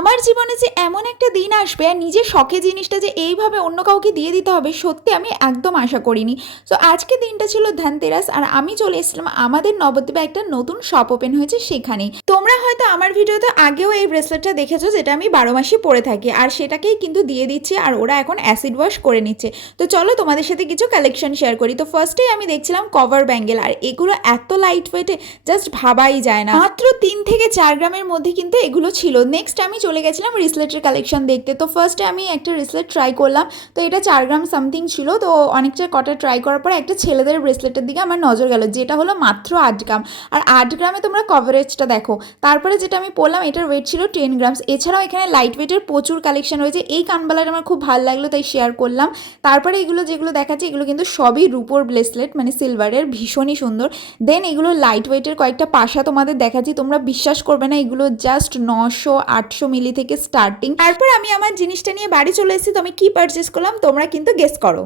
আমার জীবনে যে এমন একটা দিন আসবে আর নিজের শখের জিনিসটা যে এইভাবে অন্য কাউকে দিয়ে দিতে হবে, সত্যি আমি একদম আশা করিনি। তো আজকে দিনটা ছিল ধনতেরাস, আর আমি চলে এসেছিলাম আমাদের নবদ্বীপে একটা নতুন শপ ওপেন হয়েছে সেখানেই। তোমরা হয়তো আমার ভিডিওতে আগেও এই ব্রেসলেটটা দেখেছো, যেটা আমি 12 মাসই পরে থাকি, আর সেটাকেই কিন্তু দিয়ে দিচ্ছি, আর ওরা এখন অ্যাসিড ওয়াশ করে নিচ্ছে। তো চলো তোমাদের সাথে কিছু কালেকশন শেয়ার করি। তো ফার্স্টেই আমি দেখছিলাম কভার ব্যাঙ্গেল, আর এগুলো এত লাইট ওয়েটে জাস্ট ভাবাই যায় না। মাত্র 3 থেকে 4 গ্রামের মধ্যে কিন্তু এগুলো ছিল। নেক্সট আমি চলে গেছিলাম রিসলেটের কালেকশন দেখতে। তো ফার্স্টে আমি একটা রিসলেট ট্রাই করলাম। তো এটা 4 গ্রাম সামথিং ছিল। তো অনেকটা কটা ট্রাই করার পর একটা ছেলেদের ব্রেসলেটের দিকে আমার নজর গেল, যেটা হলো মাত্র 8 গ্রাম। আর 8 গ্রামে তোমরা কভারেজটা দেখো। তারপরে যেটা আমি পড়লাম, এটার ওয়েট ছিল 10 গ্রামস। এছাড়াও এখানে লাইট ওয়েটের প্রচুর কালেকশন রয়েছে। এই কানবালাটা আমার খুব ভালো লাগলো, তাই শেয়ার করলাম। তারপরে এগুলো যেগুলো দেখাচ্ছে, এগুলো কিন্তু সবই রূপোর ব্রেসলেট, মানে সিলভারের, ভীষণই সুন্দর। দেন এগুলো লাইট ওয়েটের কয়েকটা পাশা তোমাদের দেখাচ্ছি, তোমরা বিশ্বাস করবে না, এগুলো জাস্ট 900-800 মিলি থেকে স্টার্টিং। তারপর আমি আমার জিনিসটা নিয়ে বাড়ি চলে এসেছি। তো আমি কি পারচেস করলাম তোমরা কিন্তু গেস করো।